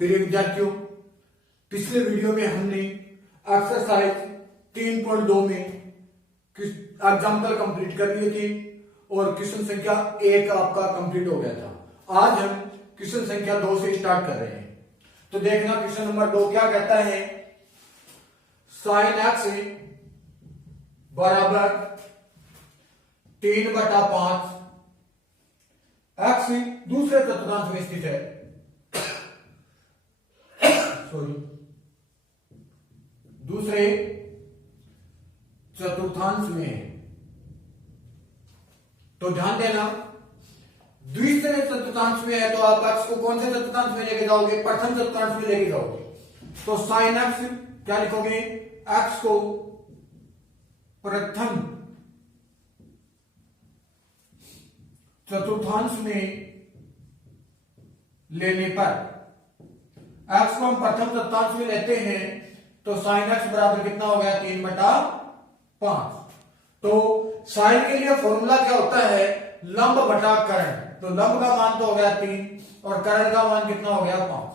प्रिय विद्यार्थियों, पिछले वीडियो में हमने एक्सरसाइज 3.2 में एग्जाम्पल कंप्लीट कर लिए थे और क्वेश्चन संख्या 1 आपका कंप्लीट हो गया था। आज हम क्वेश्चन संख्या 2 से स्टार्ट कर रहे हैं। तो देखना क्वेश्चन नंबर 2 क्या कहता है। साइन एक्स बराबर 3/5 एक्स दूसरे चतुर्थांश में स्थित है। सॉरी, दूसरे चतुर्थांश में है। तो ध्यान देना, द्वितीय चतुर्थांश में है तो आप एक्स को कौन से चतुर्थांश में लेके जाओगे? प्रथम चतुर्थांश में लेके जाओगे। तो साइन एक्स क्या लिखोगे? एक्स को प्रथम चतुर्थांश में लेने पर, एक्स को हम प्रथम चतुर्थांश में लेते हैं तो साइन एक्स बराबर कितना हो गया? 3/5। तो साइन के लिए फॉर्मूला क्या होता है? लंब बटा कर्ण। तो लंब का मान तो हो गया 3 और कर्ण का मान कितना हो गया? 5।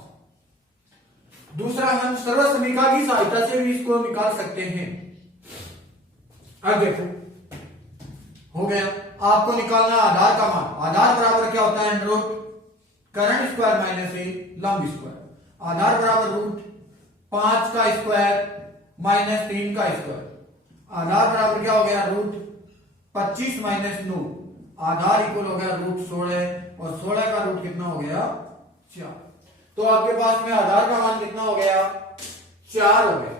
दूसरा, हम सर्व समीकरण की सहायता से भी इसको निकाल सकते हैं। अब देखो, हो गया। आपको निकालना आधार का मान। आधार बराबर क्या होता है? कर्ण स्क्वायर माइनस ए लंब स्क्वायर। आधार बराबर √5 का स्क्वायर माइनस 3 का स्क्वायर। आधार बराबर क्या हो गया? √25 माइनस 9। आधार इक्वल हो गया √16 और 16 का रूट कितना हो गया? 4। तो आपके पास में आधार का मान कितना हो गया? 4 हो गया।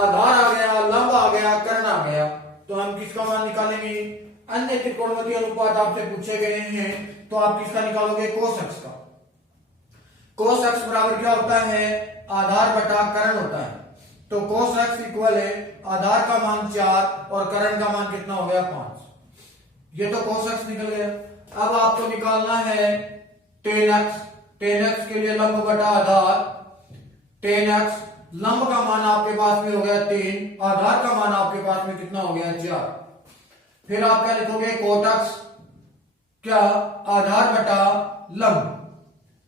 आधार आ गया, लंब आ गया, कर्ण आ गया। तो हम किसका मान निकालेंगे? अन्य त्रिकोणमितीय अनुपात आपसे पूछे गए हैं तो आप किसका निकालोगे? कोस एक्स का। कोस एक्स बराबर क्या होता है? आधार बटा कर्ण होता है। तो कोस एक्स इक्वल है आधार का मान 4 और कर्ण का मान कितना हो गया? 5। ये तो कोस एक्स निकल गया। अब आपको निकालना है टेन एक्स। टेन एक्स के लिए लंब बटा आधार। टेन एक्स लंब का मान आपके पास में हो गया 3, आधार का मान आपके पास में कितना हो गया? 4। फिर आप क्या लिखोगे? कोट एक्स क्या? आधार बटा लंब।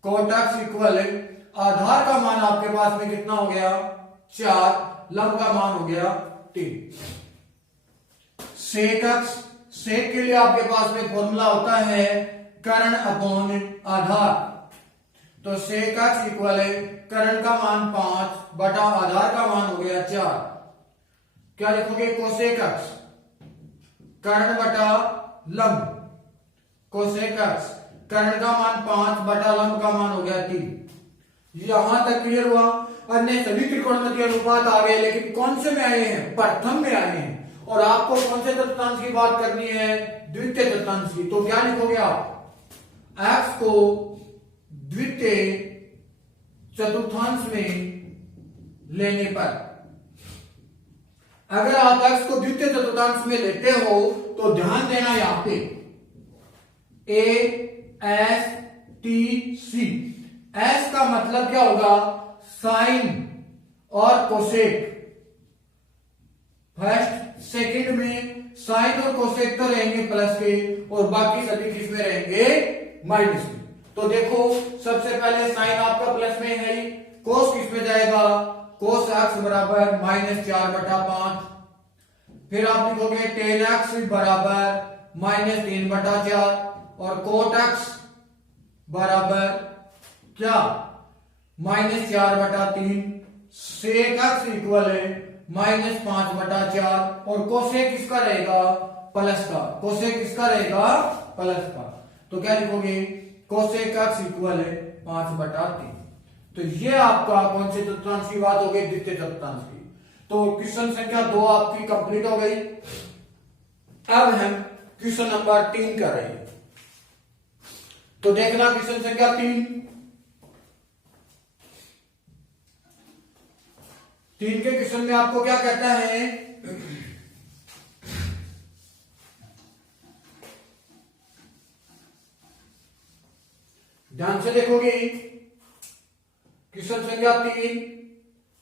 कोट एक्स इक्वल आधार का मान आपके पास में कितना हो गया? 4, लंब का मान हो गया 3। सेक एक्स, सेक के लिए आपके पास में फॉर्मूला होता है कर्ण अपॉन आधार। तो सेक एक्स इक्वल कर्ण का मान 5 बटा आधार का मान हो गया 4। क्या लिखोगे? कोसेक एक्स कर्ण बटा लंब। कोसेक एक्स कर्ण का मान 5 बटा लंब का मान हो गया 3। यहां तक क्लियर हुआ? अन्य सभी त्रिकोणमितीय अनुपात आ गए, लेकिन कौन से में आए हैं? प्रथम में आए हैं। और आपको कौन से चतुर्थांश की बात करनी है? द्वितीय चतुर्थांश की। तो क्या लिखोगे आप? एक्स को द्वितीय चतुर्थांश में लेने पर, अगर आप एक्स को द्वितीय चतुर्थांश में लेते हो तो ध्यान देना यहां पे ASTC। एस का मतलब क्या होगा? साइन और कोसेक। फर्स्ट सेकंड में साइन और कोसेक तो रहेंगे प्लस के और बाकी सभी किस में रहेंगे? माइनस में। तो देखो, सबसे पहले साइन आपका प्लस में है, कोस किस में जाएगा? कोस एक्स बराबर -4/5। फिर आप लिखोगे टेन एक्स बराबर -3/4 और कोट एक्स बराबर क्या? -4/3। सेक एक्स इक्वल है -5/4 और कोसेक किसका रहेगा? प्लस का। कोसेक किसका रहेगा? प्लस का। तो क्या लिखोगे? कोसेक एक्स इक्वल है 5/3। तो ये आपका कौन से चतुर्थांश की बात हो गई? द्वितीय चतुर्थांश की। तो क्वेश्चन संख्या 2 आपकी कंप्लीट हो गई। अब हम क्वेश्चन नंबर 3 कर रहे हैं। तो देखना क्वेश्चन संख्या 3 के क्वेश्चन में आपको क्या कहता है? ध्यान से देखोगे, क्वेश्चन संख्या 3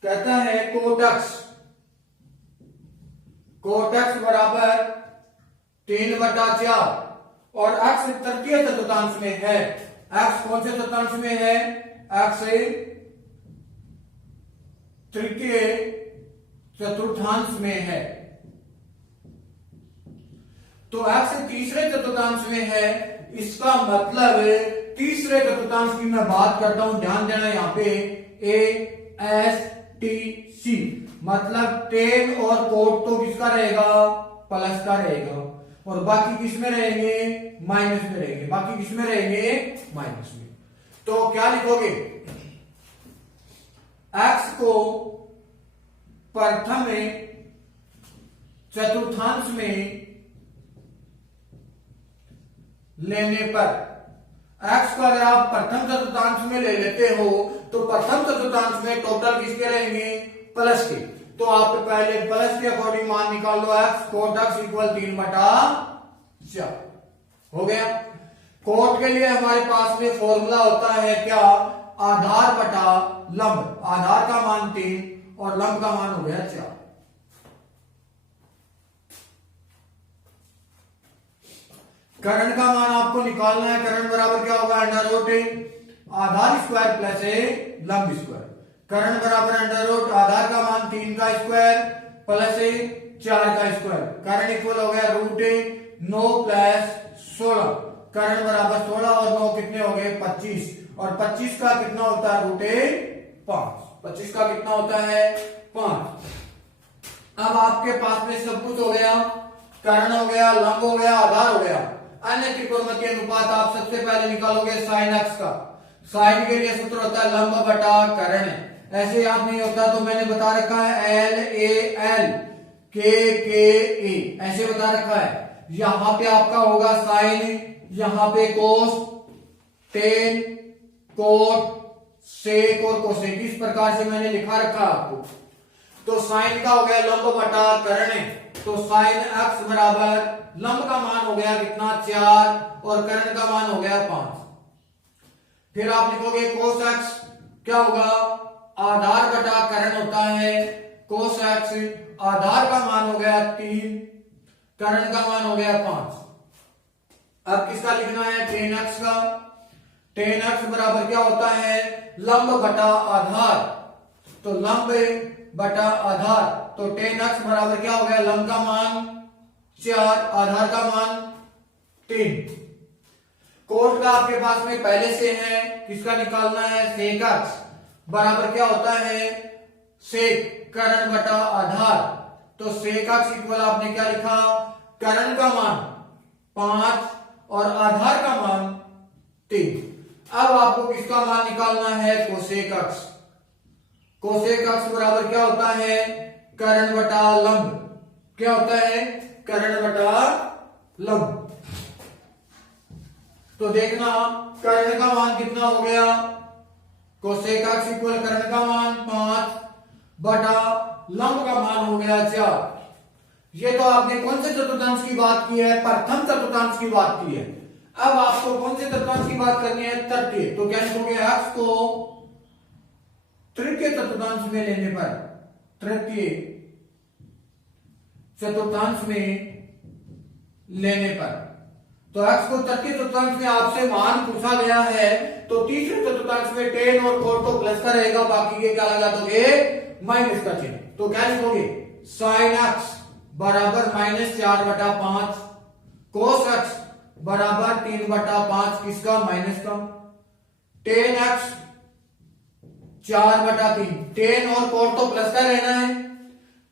कहता है कोट एक्स बराबर 3/4 और एक्स तृतीय चतुर्थांश में है। एक्स कौन से चतुर्थांश में है? x तृतीय चतुर्थांश में है। तो x तीसरे चतुर्थांश में है, इसका मतलब तीसरे चतुर्थांश की मैं बात करता हूं, ध्यान देना यहां पे ASTC मतलब 10 और कोट तो किसका रहेगा, प्लस का रहेगा, और बाकी किस में रहेंगे, माइनस में रहेंगे, बाकी किस में रहेंगे, माइनस में। तो क्या लिखोगे, x को प्रथम चतुर्थांश में लेने पर, x को अगर आप प्रथम चतुर्थांश में ले लेते हो तो प्रथम चतुर्थांश में टोटल किसके रहेंगे, प्लस के। तो आप पहले प्लस के अकॉर्डिंग मान निकाल लो, x कोट x इक्वल 3/4 हो गया। कोट के लिए हमारे पास में फॉर्मूला होता है क्या, आधार बटा लंब, आधार का मान 3 और लंब का मान हो गया 4। करण का मान आपको निकालना है, करण बराबर क्या होगा, अंडर रूट आधार स्क्वायर प्लस लंब स्क्वायर। करण बराबर अंडर रूट आधार का मान 3 का स्क्वायर प्लस 4 का स्क्वायर। करण इक्वल हो गया √9 प्लस 16। करण बराबर 16 और 9 कितने हो गए, 25, और 25 का कितना होता है, √5। 25 का कितना होता है, 5। अब आपके पास में सब कुछ हो गया, कर्ण हो गया, लंब हो गया, आधार हो गया। अन्य त्रिकोणमितीय अनुपात आप सबसे पहले निकालोगे साइन x का। साइन के लिए सूत्र होता है लंब बटा कर्ण, ऐसे याद नहीं होता तो मैंने बता रखा है LAL KKA ऐसे बता रखा है। यहां पे आपका होगा साइन, यहां पे कोस, टेन, कोट, सेक और कोसेक, इस प्रकार से मैंने लिखा रखा आपको। तो साइन का हो गया लंब बटा कर्ण, तो साइन x बराबर लंब का मान हो गया कितना, 4 और कर्ण का मान हो गया 5। फिर आप लिखोगे कोस x क्या होगा, आधार बटा कर्ण होता है, कोस x आधार का मान हो गया 3, कर्ण का मान हो गया 5। अब किसका लिखना है, टेन x का। टेन x बराबर क्या होता है, लंब बटा आधार, तो लंब बटा आधार, तो टेन x बराबर क्या हो गया, लंब का मान 4, आधार का मान 3। कोट का आपके पास में पहले से है, किसका निकालना है, सेक x बराबर क्या होता है, सेक कर्ण बटा आधार, तो सेक x इक्वल आपने क्या लिखा, कर्ण का मान 5 और आधार का मान 3। अब आपको किसका मान निकालना है, कोसेक x। कोसेक x बराबर क्या होता है, कर्ण बटा लंब, क्या होता है, कर्ण बटा लंब। तो देखना कर्ण का मान कितना हो गया, कोसेक x इक्वल कर्ण का मान 5 बटा लंब का मान हो गया 4। ये तो आपने कौन से चतुर्थांश की बात की है, प्रथम चतुर्थांश की बात की है। अब आपको कौन से चतुर्थांश की बात करनी है, तृतीय। तो क्या लिखोगे, x को तृतीय चतुर्थांश में लेने पर, तृतीय चतुर्थांश में लेने पर, तो x को तृतीय चतुर्थांश में आपसे मान पूछा गया है, तो तीसरे चतुर्थांश में टेन और कोट तो प्लस का रहेगा, बाकी के क्या लगा दोगे, माइनस का चिन्ह। तो क्या लिखोगे, साइन x बराबर -4/5, कोस x बराबर 3/5, किसका, माइनस का, टेन x 4/3, टेन और कोट तो प्लस का रहना है,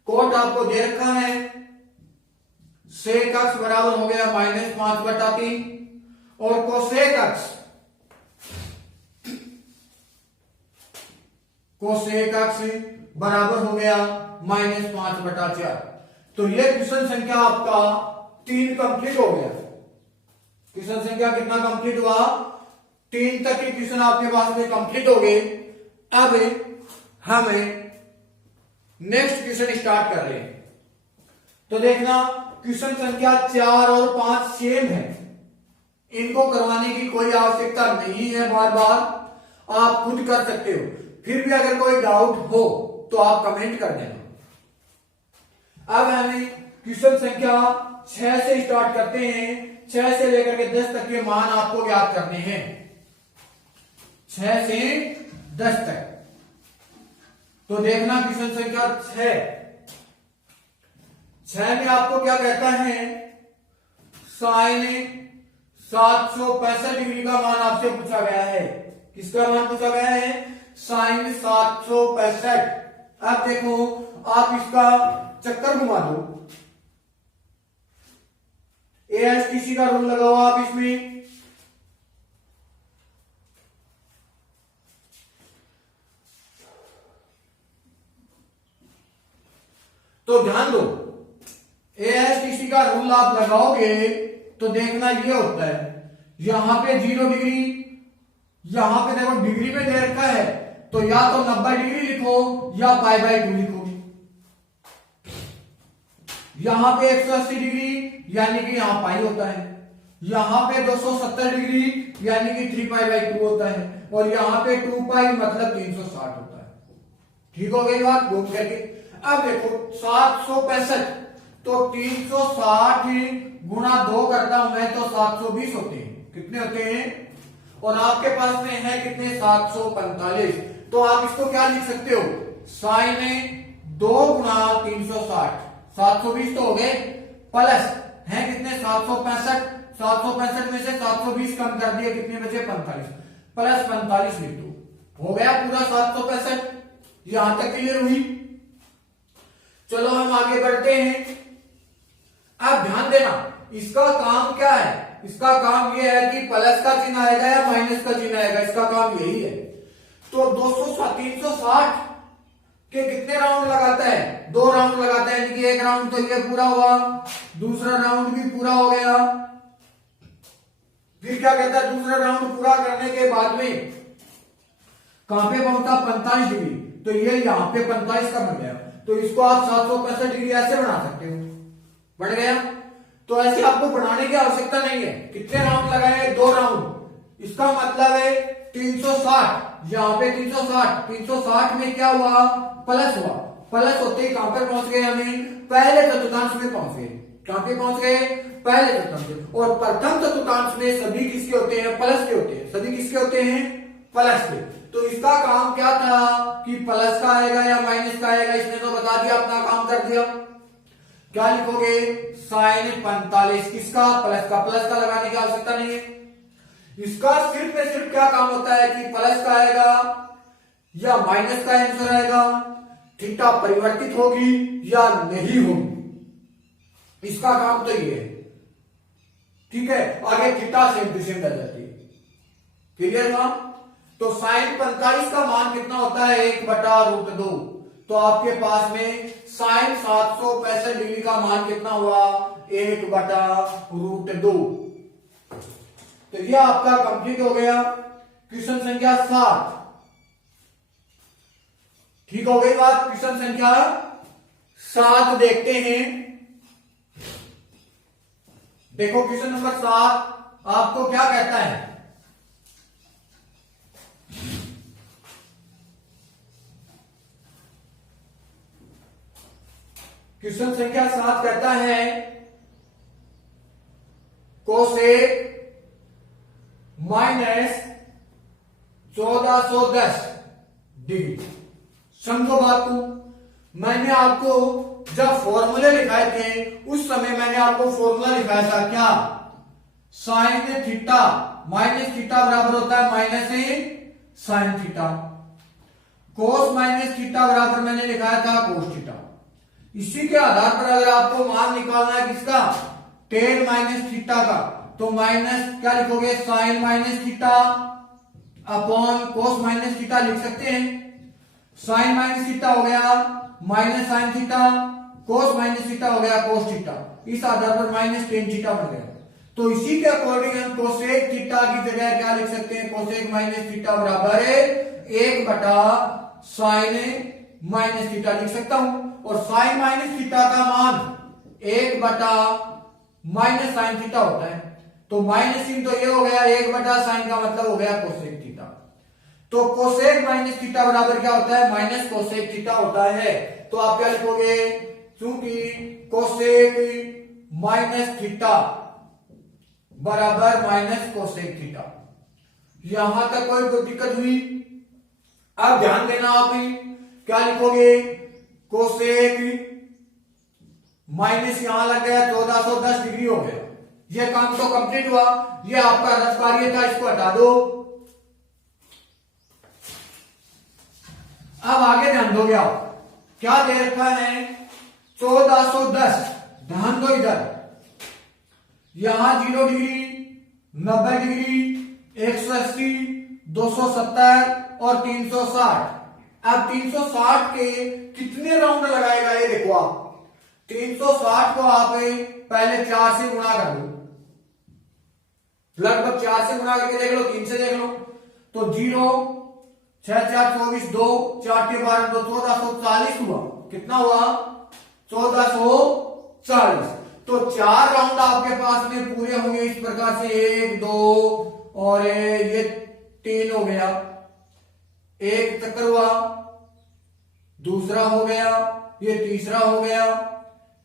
कोट आपको दे रखा है, सेक x बराबर हो गया -5/3 और कोसेक x, कोसेक x बराबर हो गया -5/4। तो ये क्वेश्चन संख्या आपका 3 कंप्लीट हो गया। क्वेश्चन संख्या कितना कंप्लीट हुआ, 3 तक के क्वेश्चन आपके पास में कंप्लीट हो गए। अब हमें नेक्स्ट क्वेश्चन स्टार्ट कर रहे हैं। तो देखना क्वेश्चन संख्या 4 और 5 सेम है, इनको करवाने की कोई आवश्यकता नहीं है, बार बार आप खुद कर सकते हो। फिर भी अगर कोई डाउट हो तो आप कमेंट कर देना। अब हमें क्वेश्चन संख्या 6 से स्टार्ट करते हैं। 6 से लेकर के 10 तक के मान आपको ज्ञात करने हैं। 6 से 10 तक। तो देखना क्वेश्चन संख्या 6 में आपको क्या कहता है, साइन 765 डिग्री का मान आपसे पूछा गया है। किसका मान पूछा गया है? साइन 765। अब देखो आप इसका चक्कर घुमा दो, एएसटीसी का रूल लगाओ आप इसमें। तो ध्यान दो, एएसटीसी का रूल आप लगाओगे तो देखना ये होता है, यहां पे 0 डिग्री, यहां पे देखो डिग्री में दे रखा है, तो या तो 90 डिग्री लिखो या π/2 लिखो। यहां पे 180 डिग्री यानी कि यहां पाई होता है, यहां पे 270 डिग्री यानी कि 3π/2 होता है, और यहां पे 2π मतलब 360 होता है। ठीक हो गई बात घूम करके। अब देखो 765, तो 360 गुणा 2 करता हूं मैं तो 720 होते हैं। कितने होते हैं? और आपके पास में है कितने? 745। तो आप इसको क्या लिख सकते हो? साइन 2 गुणा 360, 720 तो हो गए, प्लस है कितने? 765। 765 में से 720 कम कर दिए, कितने बचे? 45, प्लस 45 लिख दो, हो गया पूरा 765। यहां तक क्लियर हुई? चलो हम आगे बढ़ते हैं। अब ध्यान देना, इसका काम क्या है? इसका काम यह है कि प्लस का चिन्ह आएगा या माइनस का चिन्ह आएगा, इसका काम यही है। तो 360 के कितने राउंड लगाता है? 2 राउंड लगाता है, यानी कि 1 राउंड तो ये पूरा हुआ, दूसरा राउंड भी पूरा हो गया। फिर क्या कहता है? दूसरा राउंड पूरा करने के बाद में कहां पे पहुंचा? 45 डिग्री, तो ये यहां पे 45 का बन गया। तो इसको आप 765 डिग्री ऐसे बना सकते हो, बढ़ गया। तो ऐसे आपको बनाने की आवश्यकता नहीं है। कितने राउंड लगाए? 2 राउंड। इसका मतलब है 360, यहां पे 360, 360 में क्या हुआ? प्लस हुआ। प्लस होते ही कहां पर पहुंच गए? हमें पहले चतुर्थांश में पहुंच गए। कहां पे पहुंच गए? पहले चतुर्थांश। और प्रथम चतुर्थांश में सभी किसके होते हैं? प्लस के होते हैं। सभी किसके होते हैं? प्लस के। तो इसका काम क्या था कि प्लस का आएगा या माइनस का आएगा, इसने तो बता दिया, अपना काम कर दिया। क्या लिखोगे? साइन 45, किसका? प्लस का। प्लस का लगाने की आवश्यकता नहीं है। इसका सिर्फ में सिर्फ क्या काम होता है कि प्लस का आएगा या माइनस का आंसर आएगा, थीटा परिवर्तित होगी या नहीं होगी, इसका काम तो ये है। ठीक है, आगे थीटा सेम टू सेम रह जाती है। क्लियर था? तो साइन 45 का मान कितना होता है? 1/√2। तो आपके पास में साइन 765 डिग्री का मान कितना हुआ? 1/√2। तो यह आपका कंप्लीट हो गया क्वेश्चन संख्या 7। ठीक हो गई बात? क्वेश्चन संख्या 7 देखते हैं। देखो क्वेश्चन नंबर 7 आपको क्या कहता है? क्वेश्चन संख्या 7 कहता है कोसेक -1410 डिग्री। समझो बात को, मैंने आपको जब फॉर्मूले लिखाए थे उस समय मैंने आपको फॉर्मूला लिखाया था क्या? साइन थीटा माइनस थीटा बराबर होता है minus sine theta. Cos minus theta बराबर मैंने लिखाया था कोस थीटा। इसी के आधार पर अगर आपको मान निकालना है किसका? टेन माइनस थीटा का, तो माइनस क्या लिखोगे? Sine minus theta upon cos minus theta लिख सकते हैं। साइन माइनस थीटा हो गया minus sine theta, cos minus theta हो गया कोस थीटा। इस आधार पर माइनस टेन थीटा बन गया। तो इसी के अकॉर्डिंग हम कोसेक थीटा की जगह क्या लिख सकते हैं? कोसेक माइनस थीटा बराबर 1/साइन माइनस थीटा लिख सकता हूं। और साइन माइनस थीटा का मान 1/माइनस साइन थीटा होता है। तो माइनस चिन्ह तो ये हो गया 1/साइन का मतलब हो गया कोसेक थीटा। तो कोसेक माइनस थीटा बराबर क्या होता है? माइनस कोसेक थीटा होता है। तो आप क्या लिखोगे? चूंकि कोसेक माइनस थीटा बराबर माइनस कोसेक थीटा, यहां तक कोई दिक्कत हुई? अब ध्यान देना, आप क्या लिखोगे? कोसेक माइनस यहां लग गया 1410 डिग्री हो गया। ये काम तो कंप्लीट हुआ। ये आपका रस कार्य था, इसको हटा दो। अब आगे ध्यान दोगे आप, क्या दे रखा है? 1410। ध्यान दो इधर, यहां 0 डिग्री, 90 डिग्री, 180, 270 और 360। अब 360 के कितने राउंड लगाएगा ये देखो आप। 360 को आप पहले 4 से गुणा कर लो, लगभग 4 से गुणा करके देख लो, 3 से देख लो तो 0, 6 4 24, 2 4 के 12, 2 1440 हुआ। कितना हुआ? 1440। तो 4 राउंड आपके पास में पूरे होंगे इस प्रकार से, 1 2 और ये 3 हो गया, एक चक्कर हुआ, दूसरा हो गया, ये तीसरा हो गया,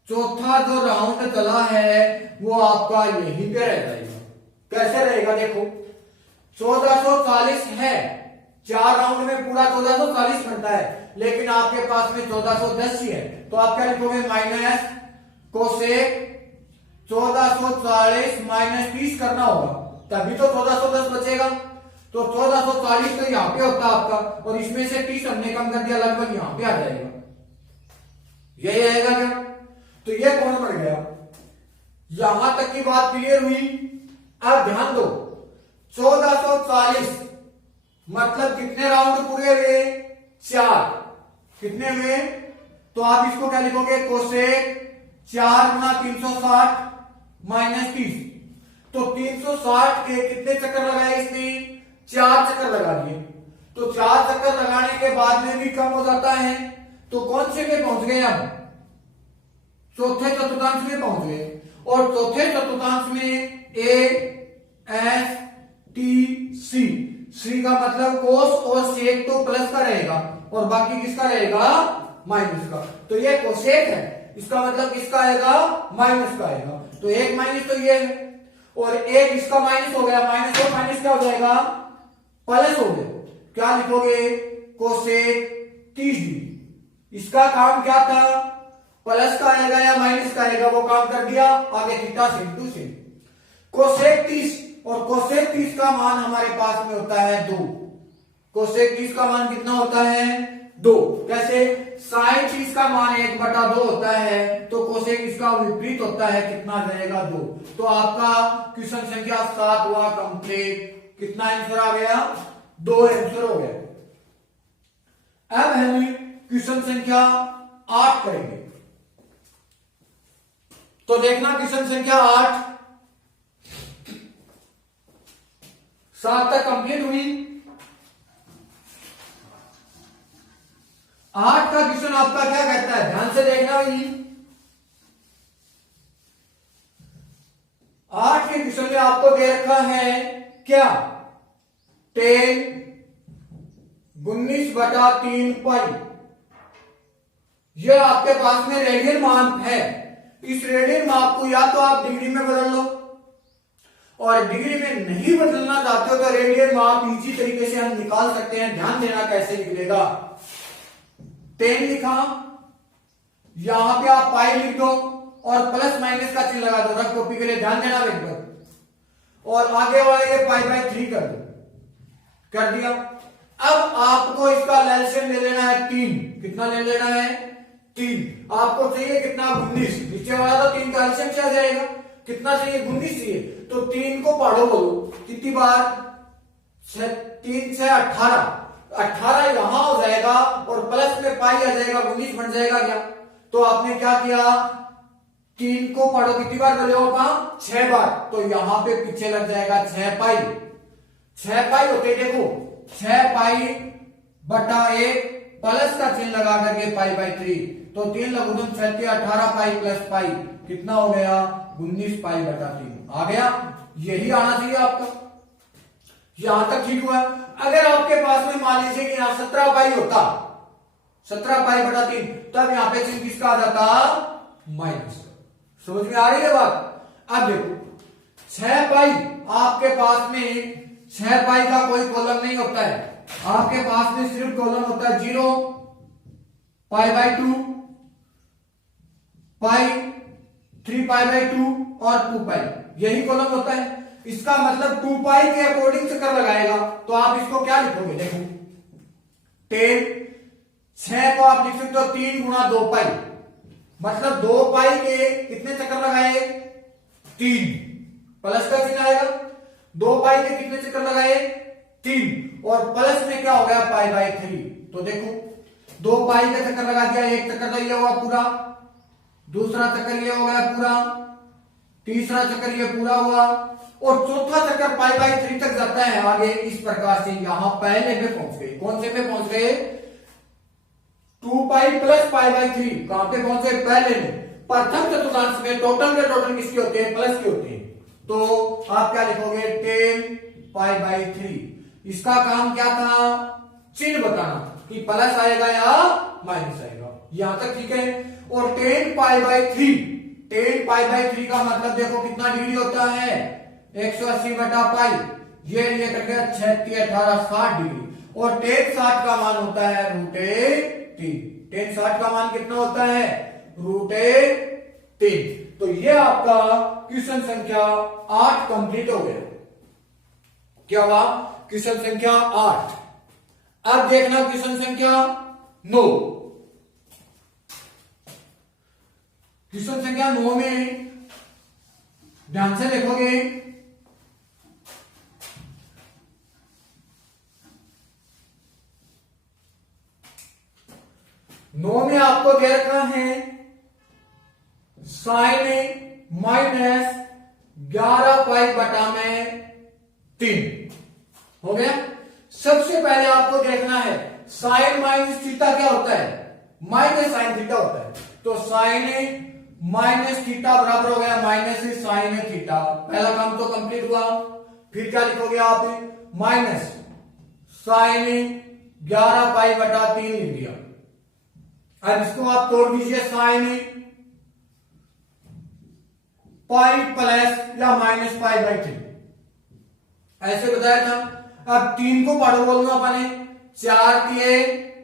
चौथा जो राउंड चला है वो आपका यहीं पे रह जाएगा। कैसे रहेगा? देखो 1440 है, 4 राउंड में पूरा 1440 बनता है, लेकिन आपके पास में 1410 ही है, तो आप क्या लिखोगे? माइनस कोसेक 1440 माइनस 30 करना होगा, तभी तो 1410 बचेगा। तो 1440 तो यहां पे होता आपका, और इसमें से 30 हमने कम कर दिया, लगभग यहां पे आ जाएगा। यही आएगा क्या? तो ये कौन बढ़ गया? यहां तक की बात क्लियर हुई। अब ध्यान दो, 1440 मतलब कितने राउंड पूरे हुए? 4। कितने हुए? तो आप इसको क्या लिखोगे? कोसेक 4 गुना 360 माइनस 30। तो 360 के कितने चक्कर लगाए इसने? 4 चक्कर लगा दिए। तो 4 चक्कर लगाने के बाद में भी कम हो जाता है, तो कौन से में पहुंच गए? हम चौथे चतुर्थांश में पहुंच गए, और चौथे चतुर्थांश में ए एस टी सी, सी का मतलब कोस और सेक तो प्लस का रहेगा, और बाकी किसका रहेगा? माइनस का। तो ये कोसेक है, इसका मतलब किसका आएगा? माइनस का आएगा। तो एक माइनस तो ये है, और एक इसका माइनस हो गया, माइनस और माइनस क्या हो जाएगा? प्लस हो गया। क्या लिखोगे? Cosec 30 degree. इसका काम क्या था? प्लस का आएगा या माइनस का आएगा, वो काम कर दिया। आगे थीटा से इंटू से कोसेक 30, और कोसेक 30 का मान हमारे पास में होता है 2। कोसेक 30 का मान कितना होता है? 2। कैसे? साइन 30 का मान 1/2 होता है, तो कोसेक इसका विपरीत होता है, कितना जाएगा? 2। तो आपका क्वेश्चन संख्या 7 हुआ कंप्लीट। कितना आंसर आ गया? 2 आंसर हो गया। अब हम क्वेश्चन संख्या 8 करेंगे। तो देखना क्वेश्चन संख्या 8 7 तक कंप्लीट हुई। 8 का क्वेश्चन आपका क्या कहता है? ध्यान से देखना भाई। 8 के क्वेश्चन में आपको दे रखा है क्या? 10 19/3 पाई। यह आपके पास में रेडियन माप है। इस रेडियन माप को या तो आप डिग्री में बदल लो, और डिग्री में नहीं बदलना चाहते हो तो रेडियन माप इजी तरीके से हम निकाल सकते हैं। ध्यान देना कैसे निकलेगा। 10 लिखा, यहां पे आप पाई लिख दो और प्लस माइनस का चिन्ह लगा दो, रफ कॉपी के लिए। ध्यान देना बिल्कुल। और आगे वाला ये पाई/3 कर दो, कर दिया। अब आपको इसका एलसीएम ले लेना है 3। कितना ले लेना है? 3। आपको चाहिए कितना? 19। नीचे वाला तो 3 का एलसीएम से आ जाएगा। कितना चाहिए? 19 चाहिए। तो 3 को पढ़ो, बोलो कितनी बार? 3 से 18। 18 यहां हो जाएगा, और प्लस में पाई आ जाएगा, 19 बन जाएगा क्या? तो आपने क्या किया? 3 को पढ़ो, कितनी बार बोले होगा? 6 बार। तो यहां पे पीछे लग जाएगा 6 पाई। 6 पाई होते, देखो 6 पाई बटा 1 प्लस का चिन्ह लगा करके पाई/3। तो 3 लघुगुणन 6 18 पाई प्लस पाई, कितना हो गया? 19 पाई/3 आ गया। यही आना चाहिए आपका। यहां तक ठीक हुआ। अगर आपके पास में मान लीजिए कि यहां 17 पाई होता, 17 पाई/3, तब यहां पे चिन्ह किसका आ जाता? माइनस। समझ में आ रही है बात? अब देखो 6 पाई आपके पास में 6 पाई का कोई कॉलम नहीं होता है, आपके पास में सिर्फ कॉलम होता है 0, π/2, पाई, 3π/2 और 2π, यही कॉलम होता है। इसका मतलब 2π के अकॉर्डिंग चक्कर लगाएगा, तो आप इसको क्या लिखोगे, देखो 10, 6 को आप लिख सकते हो 3 गुणा 2π, मतलब 2π के कितने चक्कर लगाए, 3, प्लस का चिन्ह आएगा, 2π के कितने चक्कर लगाए, 3, और प्लस में क्या हो गया π/3। तो देखो 2π का चक्कर लगा दिया, एक चक्कर तो ये हुआ पूरा, दूसरा चक्कर ये हो गया पूरा, तीसरा चक्कर ये पूरा हुआ, और चौथा चक्कर π/3 तक जाता है आगे इस प्रकार से। यहां पहले में पहुंच गए, कौन से में पहुंच गए, 2π + π/3, कहां पे पहुंचे, पहले में। प्रथम चतुर्थांश में टोटल के टोटल किसके होते हैं, प्लस के होते हैं, तो आप क्या लिखोगे 10 π/3। इसका काम क्या था, चिन्ह बताना कि प्लस आएगा या माइनस आएगा, यहां तक ठीक है। और 10 π/3, 10 π/3 का मतलब देखो कितना डिग्री होता है, 180/π, ये कट गया 36, 18, 60 डिग्री, और 10 60 का मान होता है √3, 10 60 का मान कितना होता है, √3। तो ये आपका क्वेश्चन संख्या 8 कंप्लीट हो गया। क्या हुआ, क्वेश्चन संख्या 8। अब देखना क्वेश्चन संख्या 9। क्वेश्चन संख्या 9 में ध्यान से देखोगे, नौ में आपको दे रखा है sin -11π/3 हो गया। सबसे पहले आपको देखना है साइन माइनस थीटा क्या होता है, माइनस साइन थीटा होता है, तो साइन माइनस थीटा बराबर हो गया माइनस साइन थीटा। पहला काम तो कंप्लीट हुआ। फिर क्या लिखोगे आप, माइनस साइन 11π/3 लिख दिया। अब इसको आप तोड़ दीजिए, साइन पाई प्लस या माइनस π/3 ऐसे बताया था। अब 3 को पढ़ो बोलूंगा अपने, 4 ×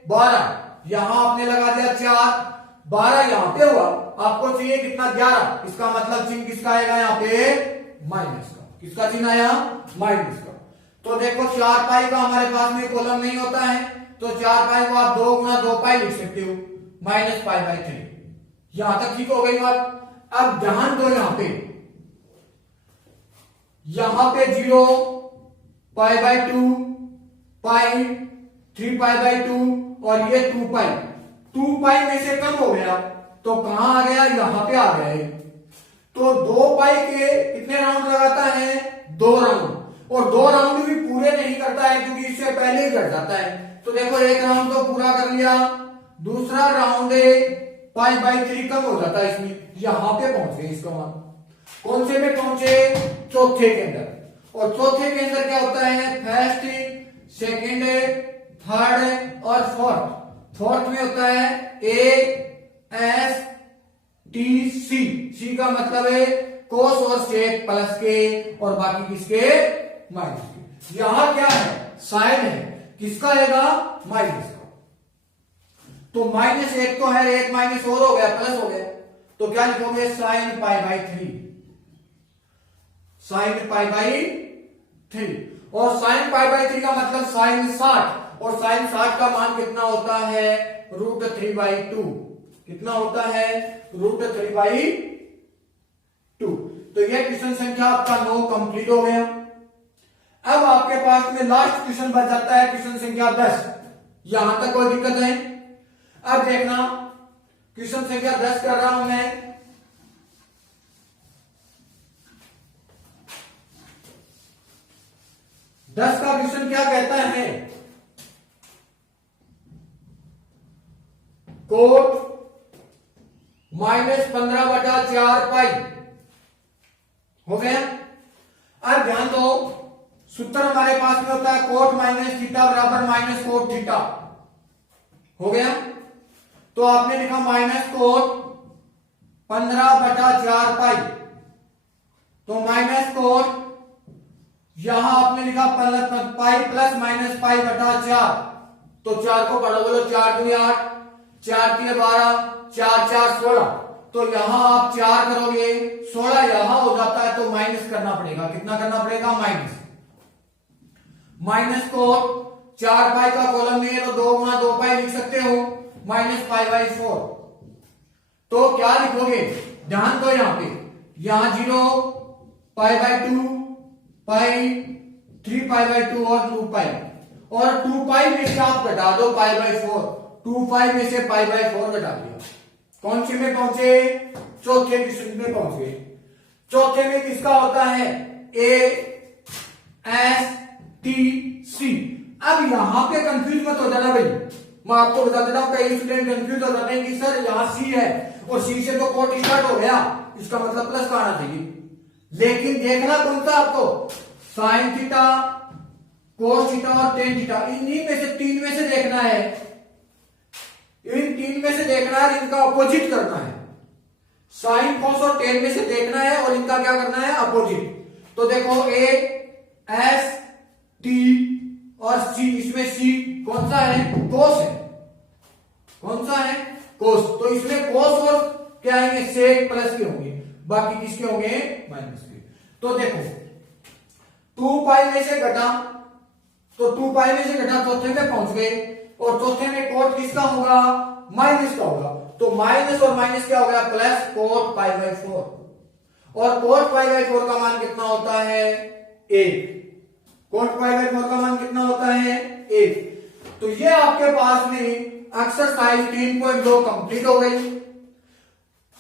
12, यहां आपने लगा दिया 4, 12 यहां पे हुआ, आपको चाहिए कितना 11, इसका मतलब चिन्ह किसका आएगा यहाँ पे, माइनस का। किसका चिन्ह आया, माइनस का। तो देखो 4π का हमारे पास में कॉलम नहीं होता है, तो 4π को आप 2 × 2π लिख सकते हो, -π/3। यहां तक ठीक हो गई बात। अब ध्यान दो, यहां पे 0, π/2, π, 3π/2 और ये 2π, 2π में से कम हो गया तो कहां आ गया, यहां पे आ गया है। तो 2π के कितने राउंड लगाता है, 2 राउंड, और 2 राउंड भी पूरे नहीं करता है क्योंकि इससे पहले ही कट जाता है। तो देखो एक राउंड तो पूरा कर लिया, दूसरा राउंड π/3 कम हो जाता है इसमें, यहां पे पहुंच गए। इसका मान कौन से में पहुंचे, चौथे के अंदर। और चौथे के अंदर क्या होता है, फर्स्ट, सेकंड, थर्ड और फोर्थ। फोर्थ में होता है ASTC, सी का मतलब है कोस और सेक प्लस के, और बाकी किसके, माइनस के। यहां क्या है, साइन है, किसका आएगा, माइनस का। तो -1 तो है, 1 माइनस और हो गया, प्लस हो गया, तो क्या लिखोगे, साइन π/3, साइन π/3। और साइन π/3 का मतलब साइन 60, और साइन 60 का मान कितना होता है, √3/2। कितना होता है, √3/2। तो यह क्वेश्चन संख्या आपका 9 कंप्लीट हो गया। अब आपके पास में लास्ट क्वेश्चन बच जाता है, क्वेश्चन संख्या 10। यहां तक कोई दिक्कत है। अब देखना, क्वेश्चन संख्या 10 कर रहा हूं मैं। दस का क्वेश्चन क्या कहता है, कोट -15/4π हो गया। अब ध्यान दो, सूत्र हमारे पास में होता है कोट माइनस थीटा बराबर माइनस कोट थीटा, हो गया। तो आपने लिखा माइनस कोट 15/4π, तो माइनस कोट यहां आपने लिखा पाई प्लस माइनस पाई बटा 4, तो 4 को पढ़ो, बोलो 4 दूनी 8, 4 3 12, 4 4 16, तो यहां आप 4 करोगे 16 यहां हो जाता है, तो माइनस करना पड़ेगा, कितना करना पड़ेगा, माइनस। माइनस को 4 पाई का कॉलम नहीं है तो 2 गुना 2 पाई लिख सकते हो, माइनस पाई बाई 4। तो क्या लिखोगे, ध्यान दो यहां पे, यहां 0 pi by 2 pi 3 pi by 2 और 2 पाई, और 2 पाई में से आप घटा दो पाई बाई 4, 2 पाई में से पाई बाई 4 घटा दिया। कौन सी में पहुंचे, चौथे क्वेश्चन में पहुंचे। चौथे में किसका होता है, ए एस टी सी। अब यहां पे कंफ्यूज मत हो जाना भाई, मैं आपको बता देता हूं, कई स्टूडेंट कंफ्यूज हो जाते हैं कि सर यहां सी है और सी से तो कोट स्टार्ट हो गया, इसका मतलब प्लस का आना चाहिए। लेकिन देखना कौन सा आपको, साइन थीटा, कोस थीटा और टेन थीटा, इन्हीं में से 3 में से देखना है, इन 3 में से देखना है, इनका अपोजिट करना है। साइन कोस और टेन में से देखना है और इनका क्या करना है, अपोजिट। तो देखो ए एस टी और सी, इसमें सी कौन सा है, कोस है, कौन सा है, कोस, तो इसमें कोस और क्या आएंगे, सेक प्लस के होंगे, बाकी किसके होंगे, माइनस के। तो देखो 2 पाई में से घटा, तो 2 पाई में से घटा, चौथे में पहुंच गए, और चौथे में कोट किसका होगा, माइनस का होगा, तो माइनस और माइनस क्या हो गया, प्लस कोट पाई बाई 4, और कोट पाई बाई 4 का मान कितना होता है, 1। कोट पाई बाई 4 का मान कितना होता है, 1। तो ये आपके पास में एक्सरसाइज 3.2 कंप्लीट हो गई।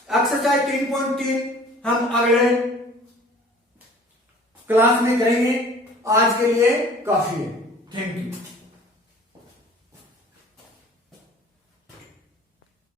एक्सरसाइज 3.3 हम अगले क्लास में करेंगे, आज के लिए काफी है, थैंक यू।